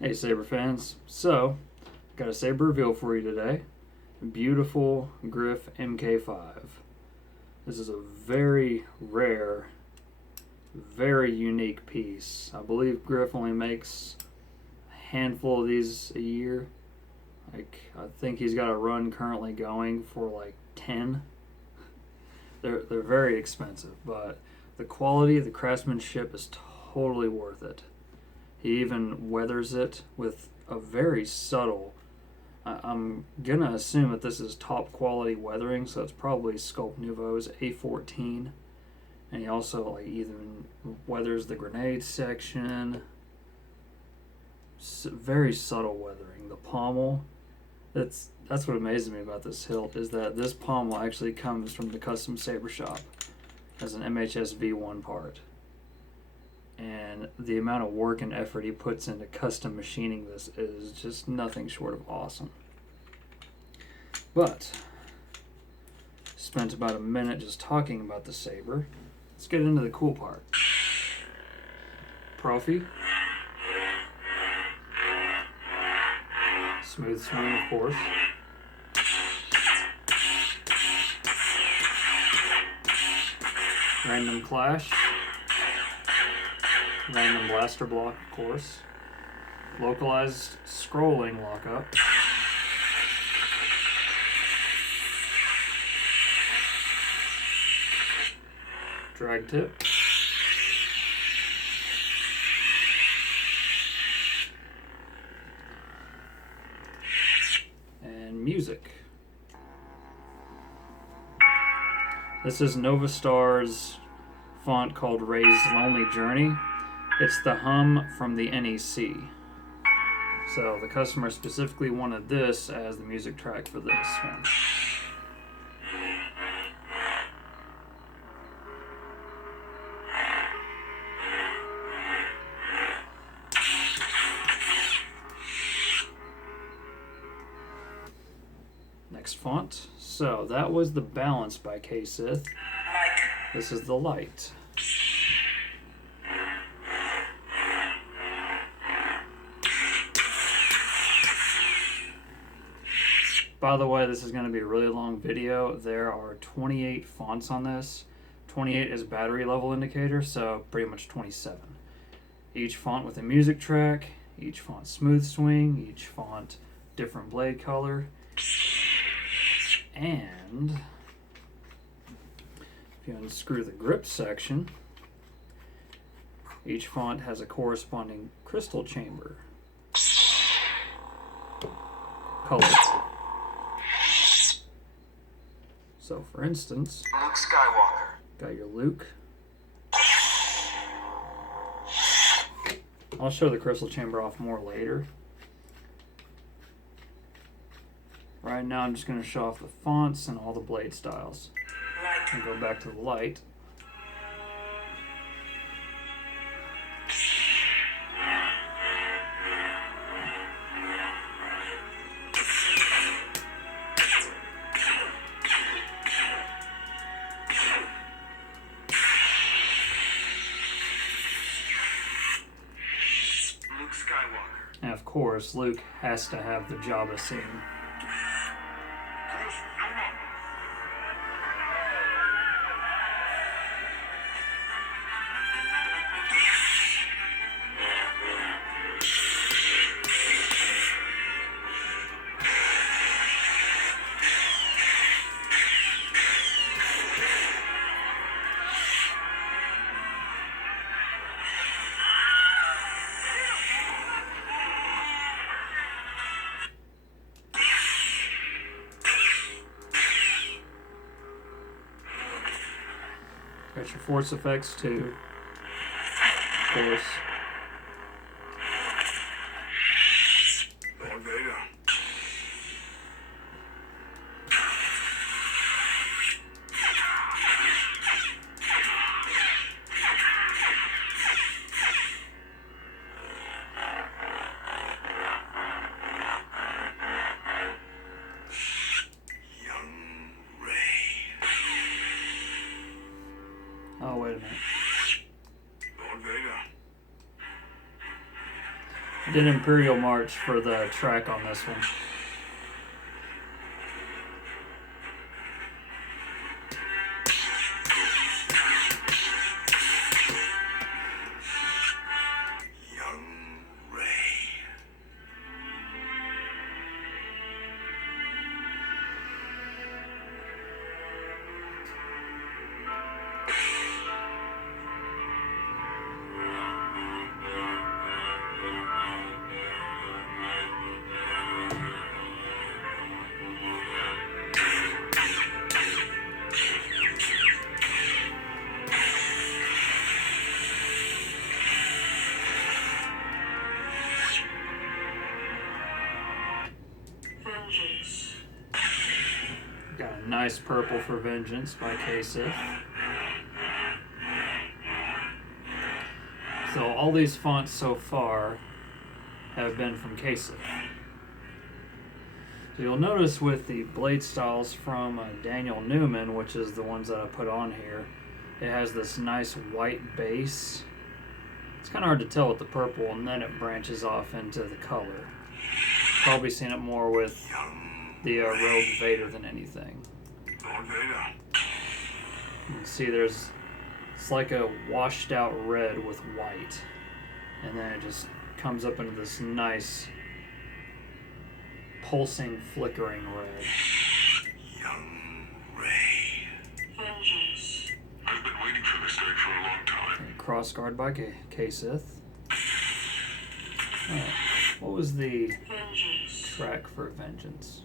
Hey Saber fans, so got a Saber reveal for you today. Beautiful Grif mk5. This is a very rare, very unique piece. I believe Grif only makes a handful of these a year. I think he's got a run currently going for like 10. They're very expensive, but the quality, the craftsmanship is totally worth it. He even weathers it with a very subtle. I'm gonna assume that this is top quality weathering, so it's probably Sculpt Nouveau's A14. And he also even weathers the grenade section. Very subtle weathering. The pommel. That's what amazes me about this hilt is that this pommel actually comes from the custom saber shop as an MTFBWY part. And the amount of work and effort he puts into custom machining this is just nothing short of awesome. But spent about a minute just talking about the saber. Let's get into the cool part. Proffie. Smooth swing, of course. Random clash. Random blaster block, of course. Localized scrolling lockup. Drag tip. And music. This is Nova Star's font called Ray's Lonely Journey. It's the hum from the NEC. So the customer specifically wanted this as the music track for this one. Next font. So that was the Balance by K-Sith. This is the Light. By the way, this is going to be a really long video. There are 28 fonts on this. 28 is battery level indicator, so pretty much 27. Each font with a music track, each font smooth swing, each font different blade color. And if you unscrew the grip section, each font has a corresponding crystal chamber. Color. So, for instance, Luke Skywalker. Got your Luke. I'll show the crystal chamber off more later. Right now, I'm just going to show off the fonts and all the blade styles. And go back to the Light. And of course, Luke has to have the Jabba scene. Got your force effects too, of course. Oh, wait a minute. Did Imperial March for the track on this one. Got a nice purple for Vengeance by Kasith. So all these fonts so far have been from Kasith. So you'll notice with the blade styles from Daniel Newman, which is the ones that I put on here, it has this nice white base. It's kind of hard to tell with the purple, and then it branches off into the color. Probably seen it more with the Rogue Vader than anything. You can see it's like a washed out red with white, and then it just comes up into this nice pulsing, flickering red. Young Ray. Vengeance. I've been waiting for this day for a long time. And Crossguard by Kasith. Right. What was the track for Vengeance?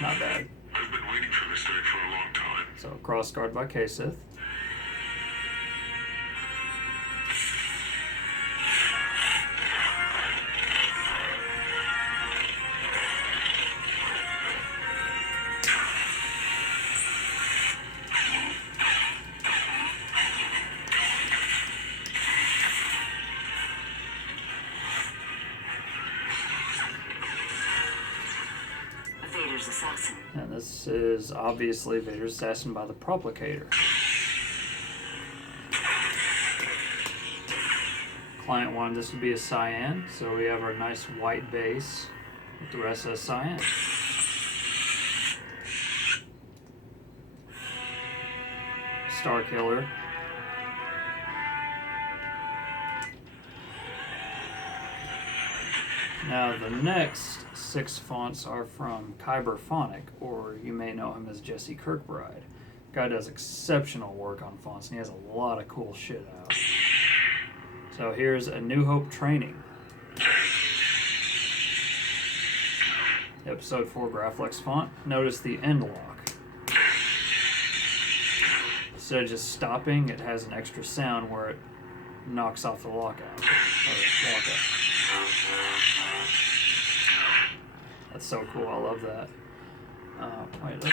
Not bad. I've been waiting for this day for a long time. So Crossguard by Kasith. Assassin. And this is obviously Vader's Assassin by the Proplicator. Client wanted this to be a cyan, so we have our nice white base with the rest as cyan. Star Killer. Now the next 6 fonts are from Kyberphonic, or you may know him as Jesse Kirkbride. Guy does exceptional work on fonts, and he has a lot of cool shit out. So here's A New Hope Training. Episode 4 Graflex font. Notice the end lock. Instead of just stopping, it has an extra sound where it knocks off the lockout. That's so cool. I love that. Wait.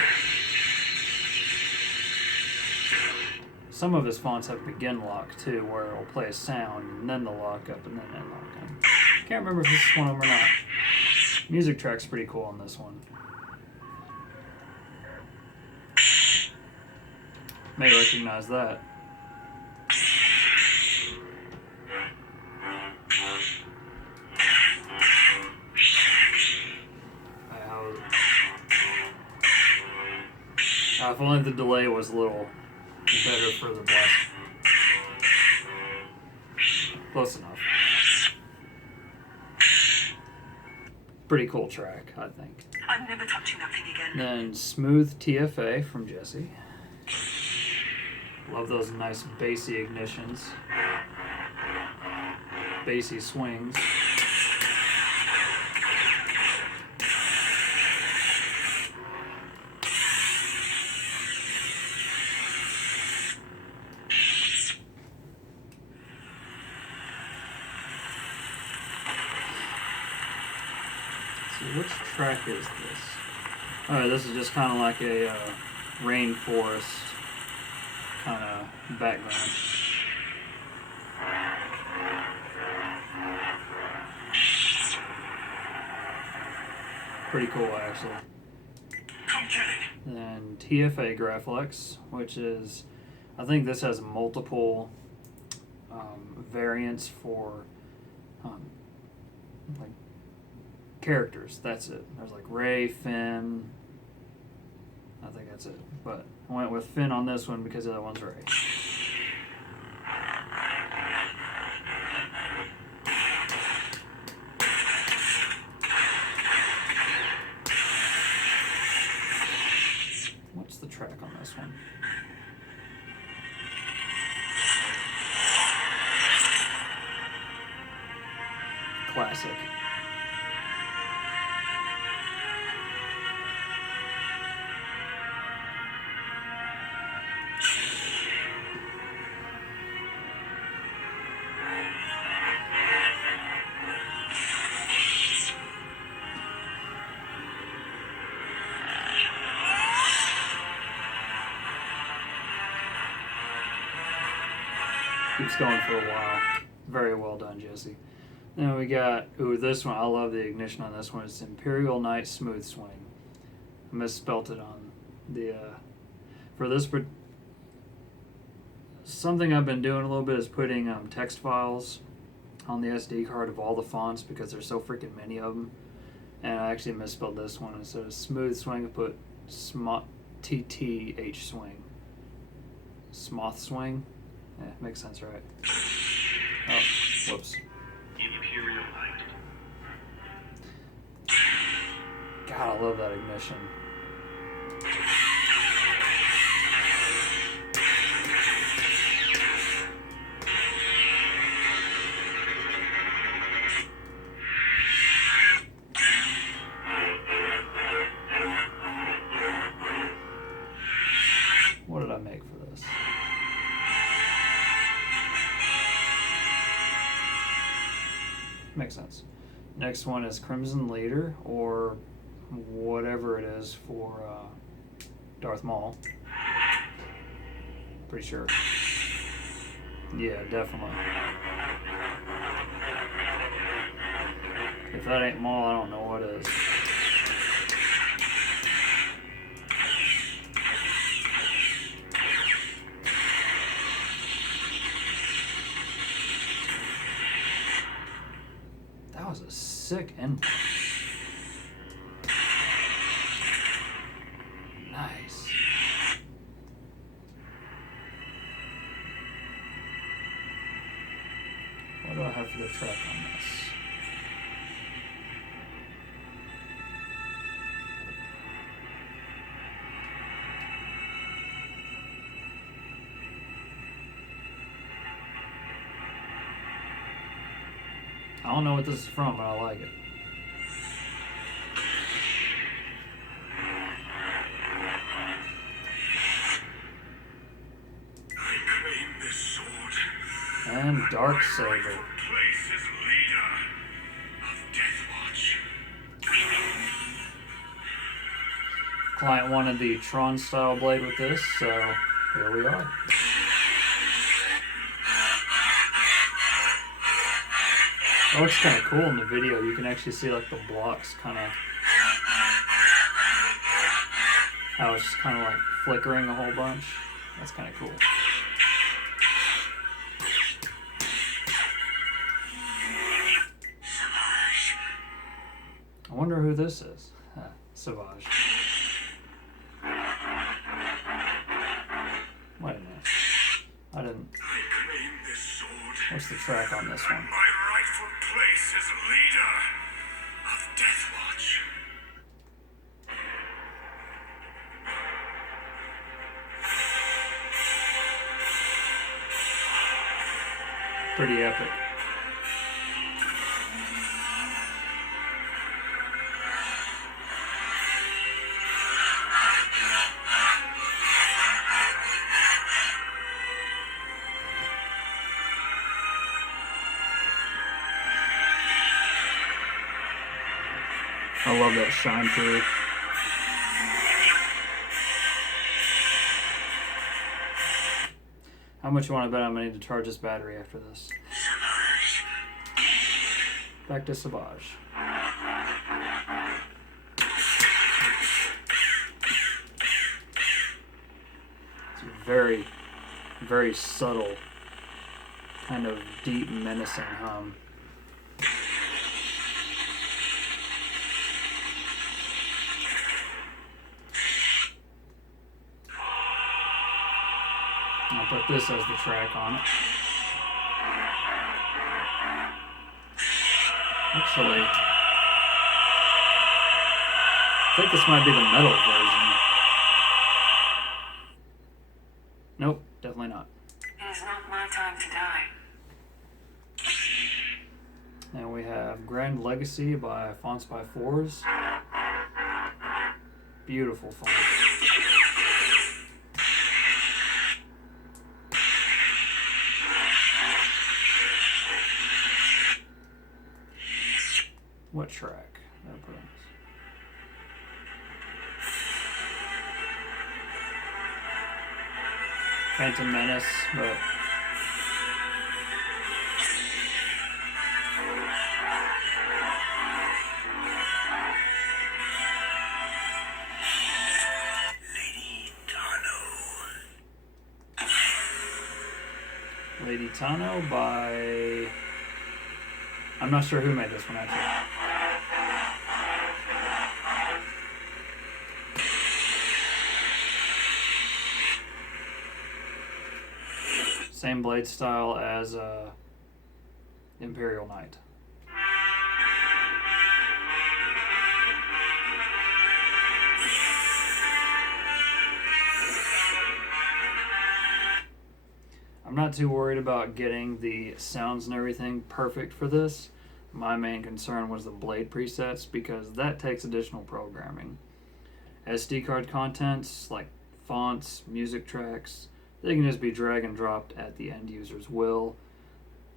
Some of his fonts have begin lock too, where it'll play a sound and then the lock up and then end lock in. Can't remember if this is one of them or not. Music track's pretty cool on this one. May recognize that. If only the delay was a little better for the blast. Close enough. Pretty cool track, I think. I'm never touching that thing again. Then Smooth TFA from Jesse. Love those nice bassy ignitions. Bassy swings. Which track is this? Alright, this is just kind of like a rainforest kind of background. Pretty cool, actually. Come get it. Then TFA Graflex, which is I think this has multiple variants for like characters. That's it. There's like Ray, Finn. I think that's it. But I went with Finn on this one because the other one's Ray. What's the track on this one? Classic. Keeps going for a while. Very well done, Jesse. Then we got, this one. I love the ignition on this one. It's Imperial Night Smooth Swing. I misspelt it on the, for this, but something I've been doing a little bit is putting text files on the SD card of all the fonts because there's so freaking many of them. And I actually misspelled this one. Instead of Smooth Swing, I put TTH Swing. Smoth Swing. Yeah, makes sense, right? Oh, whoops. Imperial Light. God, I love that ignition. What did I make for this? Makes sense. Next one is Crimson Leader, or whatever it is for Darth Maul. Pretty sure. Yeah, definitely. If that ain't Maul, I don't know what is. That was a sick ending. Nice. What do I have for the track on this? I don't know what this is from, but I like it. I claim this sword. And Dark Saber. Place as leader of Deathwatch. Client wanted the Tron style blade with this, so here we are. It looks kind of cool in the video. You can actually see like the blocks kind of, how it's just kind of like flickering a whole bunch. That's kind of cool. I wonder who this is. Savage. Wait a minute. I didn't. I claim this sword. What's the track on this one? My rightful place as leader of Deathwatch. Pretty epic. I love that shine through. How much you want to bet I'm going to need to charge this battery after this? Back to Savage. It's very, very subtle, kind of deep, menacing hum. I'll put this as the track on it. Actually, I think this might be the metal version. Nope, definitely not. It is not my time to die. And we have Grand Legacy by Fonts by Fours. Beautiful font. What track? Did I put on this? Phantom Menace, but Lady Tano by... I'm not sure who made this one actually. Same blade style as Imperial Knight. I'm not too worried about getting the sounds and everything perfect for this. My main concern was the blade presets because that takes additional programming. SD card contents like fonts, music tracks, they can just be drag and dropped at the end user's will.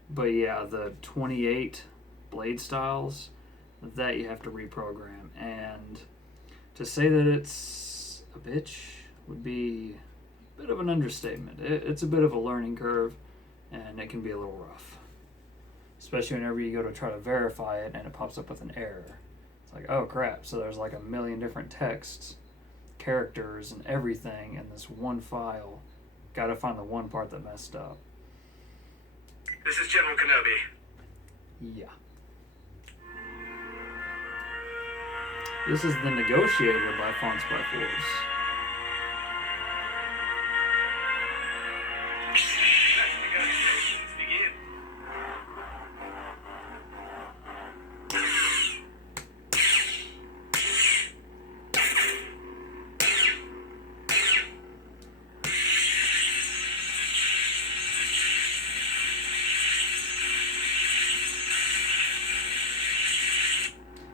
But yeah, the 28 blade styles, that you have to reprogram. And to say that it's a bitch would be a bit of an understatement. It's a bit of a learning curve, and it can be a little rough. Especially whenever you go to try to verify it and it pops up with an error. It's like, oh crap, so there's like a million different texts, characters, and everything in this one file. Gotta find the one part that messed up. This is General Kenobi. Yeah. This is the Negotiator by Fonts by Fours. Negotiations begin.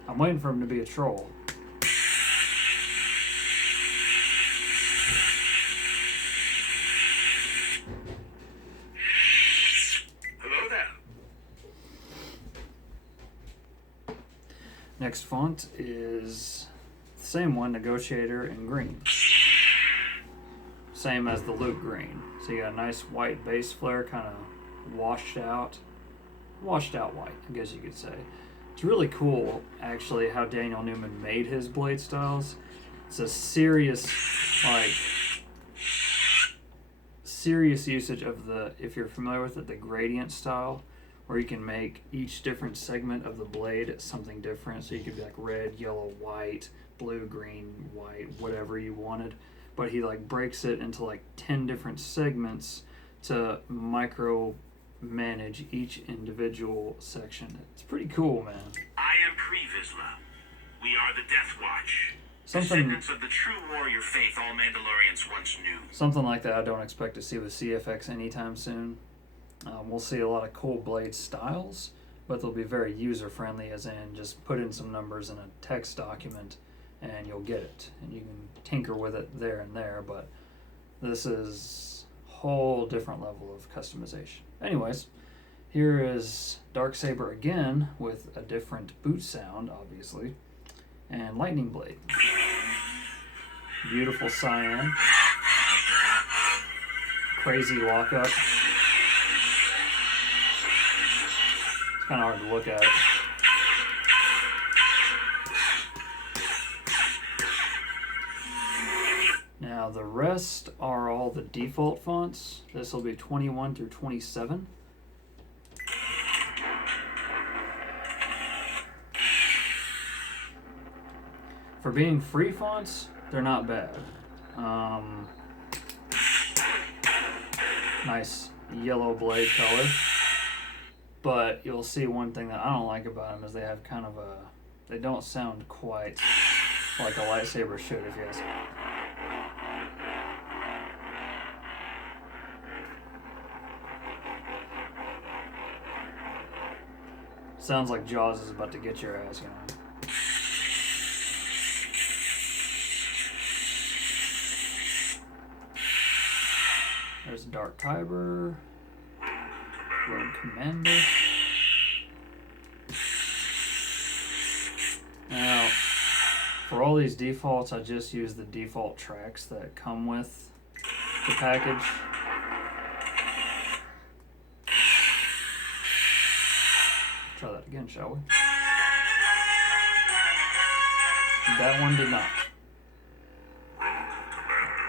I'm waiting for him to be a troll. Hello there. Next font is the same one, Negotiator in green. Same as the Luke green. So you got a nice white base flare, kind of washed out white, I guess you could say. It's really cool, actually, how Daniel Newman made his blade styles. It's a serious usage of the, if you're familiar with it, the gradient style, where you can make each different segment of the blade something different. So you could be like red, yellow, white, blue, green, white, whatever you wanted. But he like breaks it into like 10 different segments to micro manage each individual section. It's pretty cool, man. I am Previsla. We are the Death Watch. Something Descendants of the true warrior faith all Mandalorians once knew. Something like that I don't expect to see with CFX anytime soon. We'll see a lot of cool blade styles, but they'll be very user-friendly, as in just put in some numbers in a text document and you'll get it. And you can tinker with it there and there, but this is a whole different level of customization. Anyways, here is Darksaber again with a different boot sound, obviously, and Lightning Blade. Beautiful cyan. Crazy lockup. It's kind of hard to look at. Now, Now the rest are all the default fonts. This will be 21 through 27. For being free fonts, they're not bad. Nice yellow blade color. But you'll see one thing that I don't like about them is they have kind of a... They don't sound quite like a lightsaber should, if you ask me. Sounds like Jaws is about to get your ass, you know. There's Dark Kyber, Rogue Commander. Now, for all these defaults, I just use the default tracks that come with the package. Try that again, shall we? That one did not.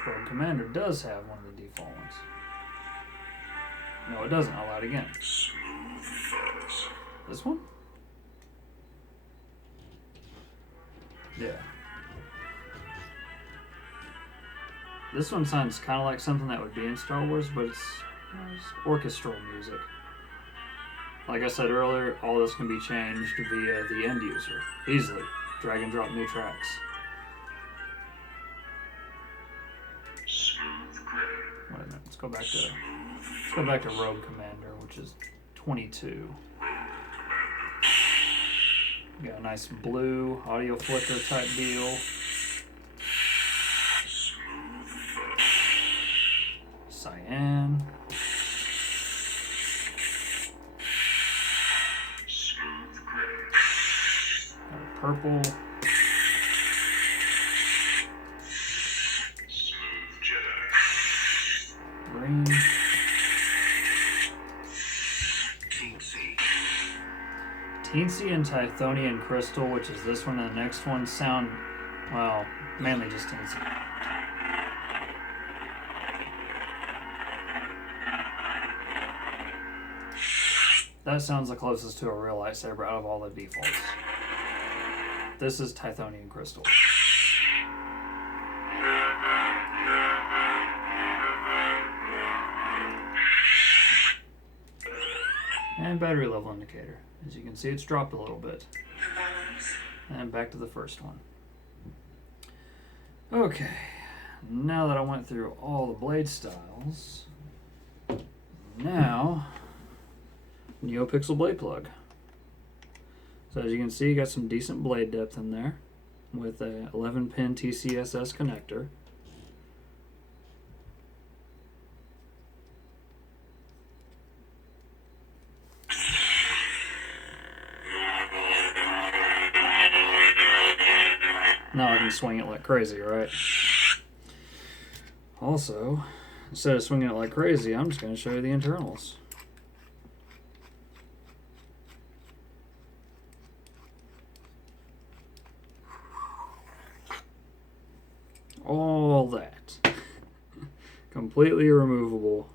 Rogue Commander does have one of the default ones. No, it doesn't. I'll lie again. This one? Yeah. This one sounds kind of like something that would be in Star Wars, but it's orchestral music. Like I said earlier, all this can be changed via the end user. Easily. Drag and drop new tracks. Wait a minute, let's go back to Rogue Commander, which is 22. Got a nice blue audio flicker type deal. Cyan. Got a purple. Green. Teensy and Tithonian Crystal, which is this one and the next one, sound, well, mainly just teensy. That sounds the closest to a real lightsaber out of all the defaults. This is Tithonian Crystal. And battery level indicator. As you can see, it's dropped a little bit. And back to the first one. Okay, now that I went through all the blade styles, now, neopixel blade plug. So as you can see, you got some decent blade depth in there with a 11-pin TCSS connector. Now I can swing it like crazy, right? Also, instead of swinging it like crazy, I'm just going to show you the internals. All that. Completely removable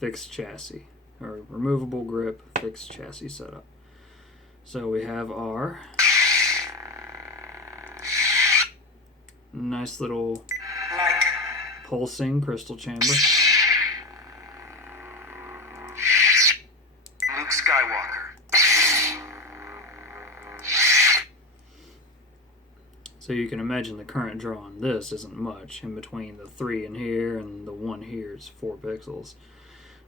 fixed chassis, or removable grip fixed chassis setup. So we have our nice little pulsing crystal chamber. Luke Skywalker. So you can imagine the current draw on this isn't much. In between the 3 in here and the 1 here is 4 pixels.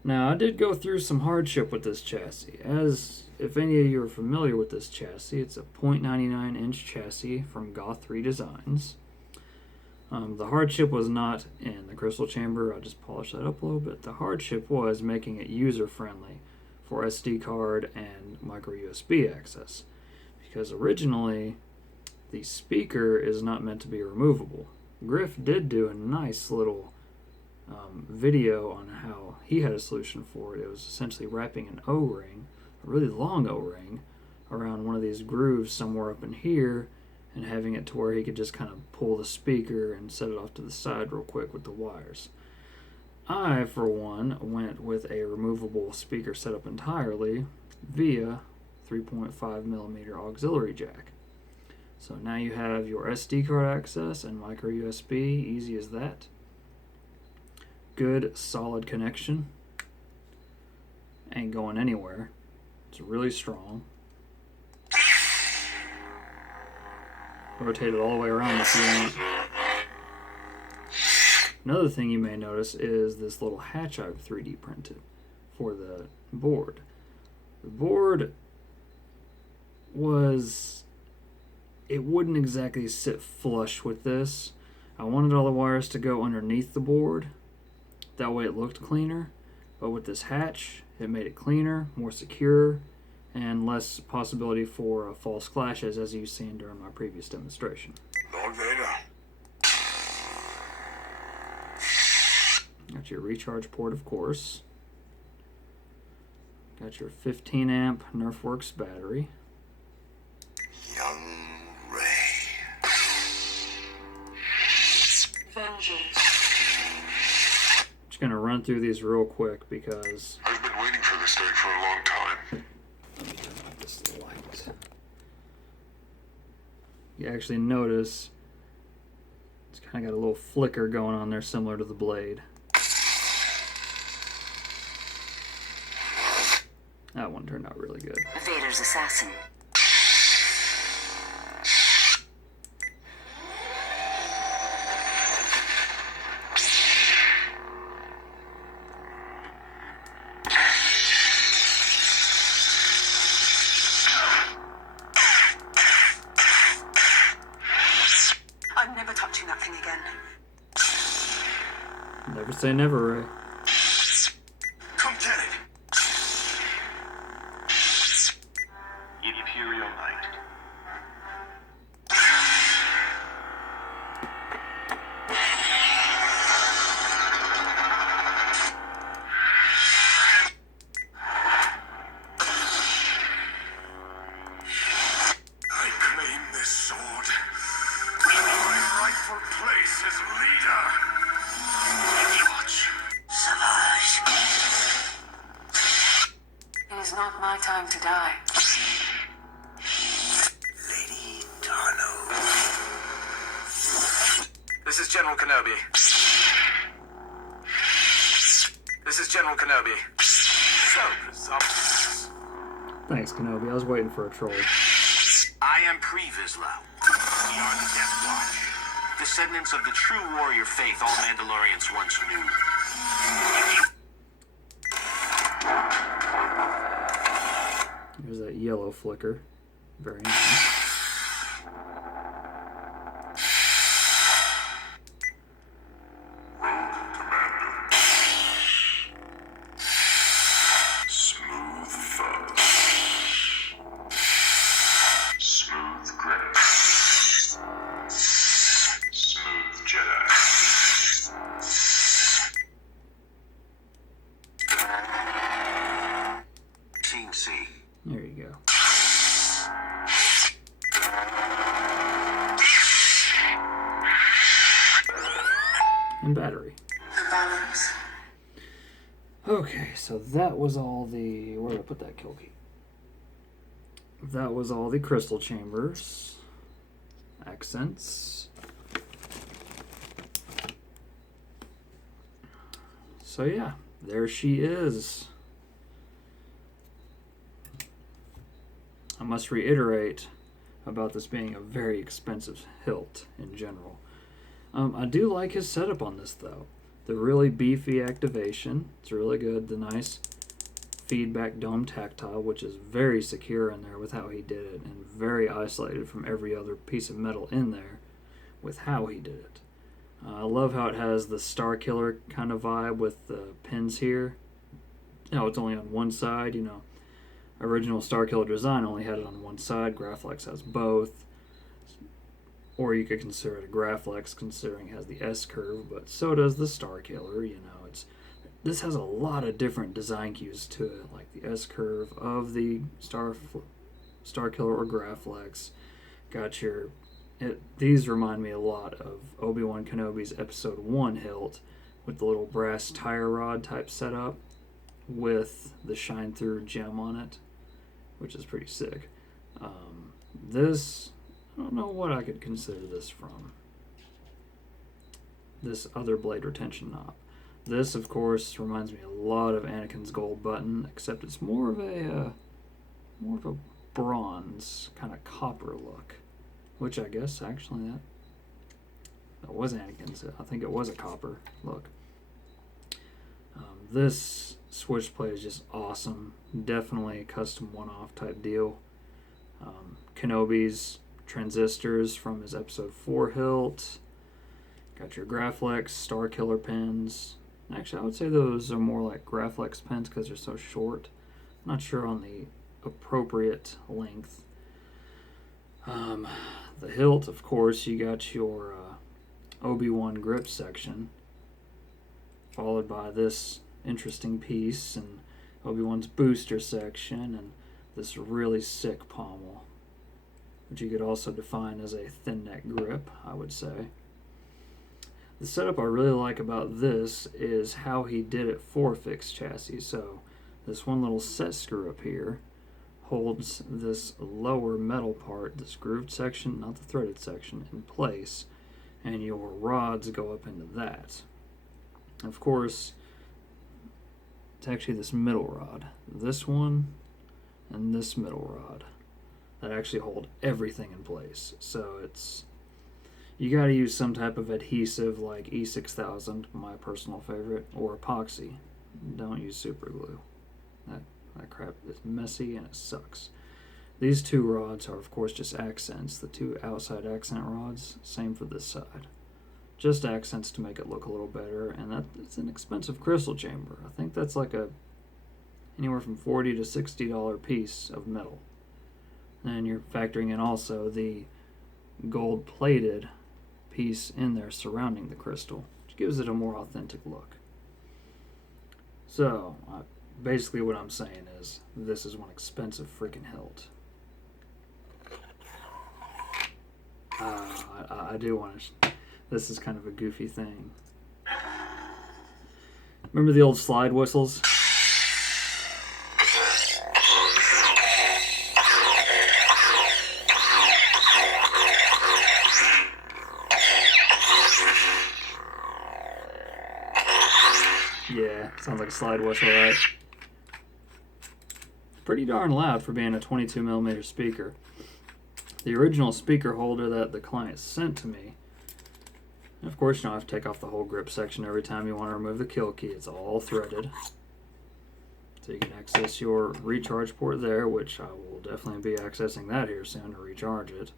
Now I did go through some hardship with this chassis. As if any of you are familiar with this chassis, it's a 0.99 inch chassis from Goth 3 Designs. The hardship was not in the crystal chamber. I just polished that up a little bit. The hardship was making it user-friendly for SD card and micro USB access, because originally the speaker is not meant to be removable. Grif did do a nice little video on how he had a solution for it. It was essentially wrapping an O-ring, a really long O-ring, around one of these grooves somewhere up in here, and having it to where he could just kind of pull the speaker and set it off to the side real quick with the wires. I, for one, went with a removable speaker setup entirely via 3.5mm auxiliary jack. So now you have your SD card access and micro USB, easy as that. Good, solid connection. Ain't going anywhere. It's really strong. Rotate it all the way around if you want. Another thing you may notice is this little hatch I've 3D printed for the board. The board it wouldn't exactly sit flush with this. I wanted all the wires to go underneath the board. That way it looked cleaner. But with this hatch, it made it cleaner, more secure, and less possibility for false clashes, as you've seen during my previous demonstration. Lord Vader. Got your recharge port, of course. Got your 15 amp NerfWorks battery. Young Ray. Vengeance. Just gonna run through these real quick because I've been waiting for this day for a long time. let me turn off this light. You actually notice it's kind of got a little flicker going on there, similar to the blade. That one turned out really good. Vader's assassin. I'm never touching that thing again. Never say never, Ray. Come get it. Imperial Knight. I claim this sword. My rightful place as leader. Watch. Savage. It is not my time to die. Lady Tano. This is General Kenobi. This is General Kenobi. So presumptuous. Thanks, Kenobi. I was waiting for a troll. I am Pre-Vizsla. We are the Death Watch. Descendants of the true warrior faith all Mandalorians once knew. There's that yellow flicker. Very nice. Smooth fuzz. Smooth grip. Smooth Jedi. Team C. There you go. And battery. The balance. Okay, so that was all the... Where did I put that kill key? That was all the crystal chambers. Accents. So yeah, there she is. I must reiterate about this being a very expensive hilt in general. I do like his setup on this though. The really beefy activation, it's really good. The nice feedback dome tactile, which is very secure in there with how he did it, and very isolated from every other piece of metal in there with how he did it. I love how it has the Star Killer kind of vibe with the pins here. It's only on one side, Original Star Killer design only had it on one side. Graflex has both. Or you could consider it a Graflex, considering it has the S curve, but so does the Star Killer. This has a lot of different design cues to it, like the S curve of the Star Killer or Graflex. Got your these remind me a lot of Obi-Wan Kenobi's Episode 1 hilt with the little brass tire rod type setup with the shine-through gem on it, which is pretty sick. This, I don't know what I could consider this from. This other blade retention knob. This, of course, reminds me a lot of Anakin's gold button, except it's more of a bronze kind of copper look, which I guess actually that was Anakin's. I think it was a copper look. This switch plate is just awesome. Definitely a custom one-off type deal. Kenobi's transistors from his Episode 4 hilt. Got your Graflex Star Killer pins. Actually, I would say those are more like Graflex pins because they're so short. I'm not sure on the appropriate length. The hilt, of course, you got your Obi-Wan grip section, followed by this interesting piece and Obi-Wan's booster section and this really sick pommel, which you could also define as a thin neck grip, I would say. The setup I really like about this is how he did it for fixed chassis. So this one little set screw up here holds this lower metal part, this grooved section, not the threaded section, in place, and your rods go up into that. Of course, it's actually this middle rod, this one and this middle rod, that actually hold everything in place. So you got to use some type of adhesive like E6000, my personal favorite, or epoxy. Don't use super glue. That crap is messy and it sucks. These two rods are, of course, just accents. The two outside accent rods, same for this side. Just accents to make it look a little better, and that's an expensive crystal chamber. I think that's like anywhere from $40 to $60 piece of metal. And you're factoring in also the gold-plated piece in there surrounding the crystal, which gives it a more authentic look. So, basically what I'm saying is, this is one expensive freaking hilt. I do want to... This is kind of a goofy thing. Remember the old slide whistles? Yeah, sounds like a slide whistle, right? Pretty darn loud for being a 22mm speaker. The original speaker holder that the client sent to me, and of course you don't have to take off the whole grip section every time you want to remove the kill key. It's all threaded. So you can access your recharge port there, which I will definitely be accessing that here soon to recharge it.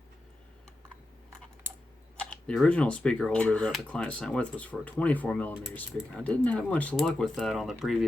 The original speaker holder that the client sent with was for a 24mm speaker. I didn't have much luck with that on the previous